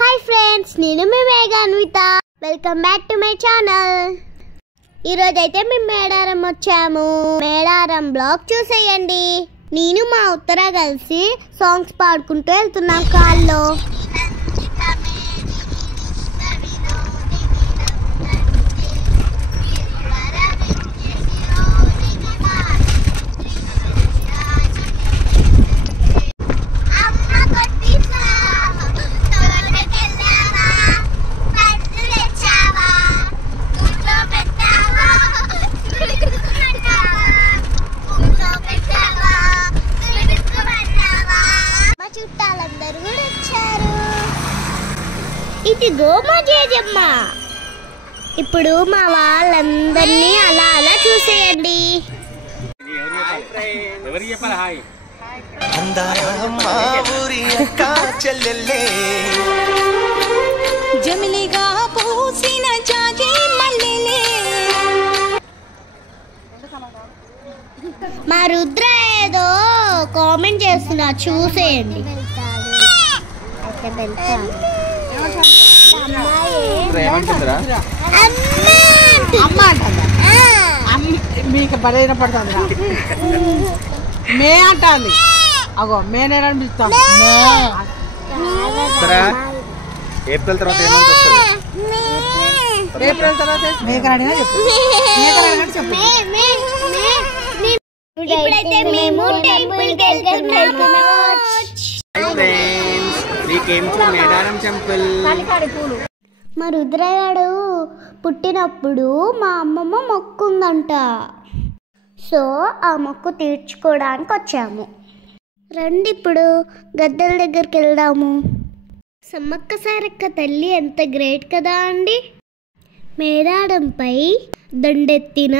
Hi friends, నేను మీ Meghanvitha. Welcome back to my channel. ఈరోజు అయితే మేము మేడారం వచ్చాము. మేడారం బ్లాగ్ చూసేయండి. నేను మా ఉత్తర కలిసి సాంగ్స్ పాడుకుంటూ వెళ్తున్నాం కాల్లో. చుట్టాలందరూ కూడా వచ్చారు. ఇదిగో మా జేజమ్మ. ఇప్పుడు మా వాళ్ళందరినీ అలా అలా చూసేయండి. జమిలిగా పూసిన జాజి మల్లెలే. మా రుద్ర ఏదో కామెంట్ చేస్తున్నా, చూసేయండి. మీకు బలైన పడుతుంది మే అంటాంది. అగో మే నేను అనిపిస్తాం. ఏప్రిల్ తర్వాత ఏప్రిల్ తర్వాత మేకరాడినా చెప్పు. ఇప్పుడైతే మేము టెంపుల్ కి వెళ్తున్నాము. మా రుద్రగాడు పుట్టినప్పుడు మా అమ్మమ్మ మొక్కుందంట. సో ఆ మొక్కు తీర్చుకోవడానికి వచ్చాము. రండి ఇప్పుడు గద్దెల దగ్గరికి వెళ్దాము. సమ్మక్క సారక్క తల్లి ఎంత గ్రేట్ కదా అండి. మేడారంపై దండెత్తిన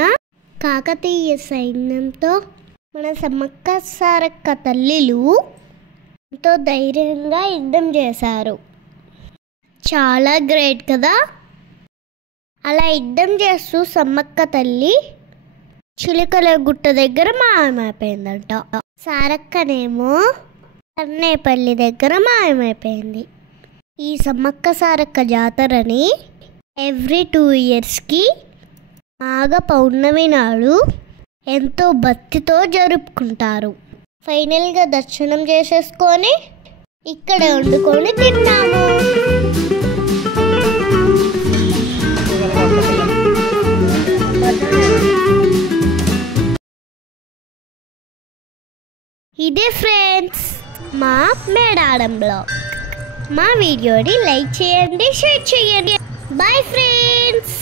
కాకతీయ సైన్యంతో మన సమ్మక్క సారక్క తల్లిలు ఎంతో ధైర్యంగా యుద్ధం చేశారు. చాలా గ్రేట్ కదా. అలా యుద్ధం చేస్తూ సమ్మక్క తల్లి చిలుకల గుట్ట దగ్గర మాయమైపోయిందంట. సారక్కనేమో కన్నేపల్లి దగ్గర మాయమైపోయింది. ఈ సమ్మక్క సారక్క జాతరని ఎవ్రీ 2 yearsకి మాఘ పౌర్ణమి నాడు ఎంతో భక్తితో జరుపుకుంటారు. ఫైనల్గా దర్శనం చేసేసుకొని ఇక్కడ వండుకొని తిన్నాము. ఇదే ఫ్రెండ్స్ మా మేడారం బ్లాగ్. మా వీడియోని లైక్ చేయండి, షేర్ చేయండి. Bye friends.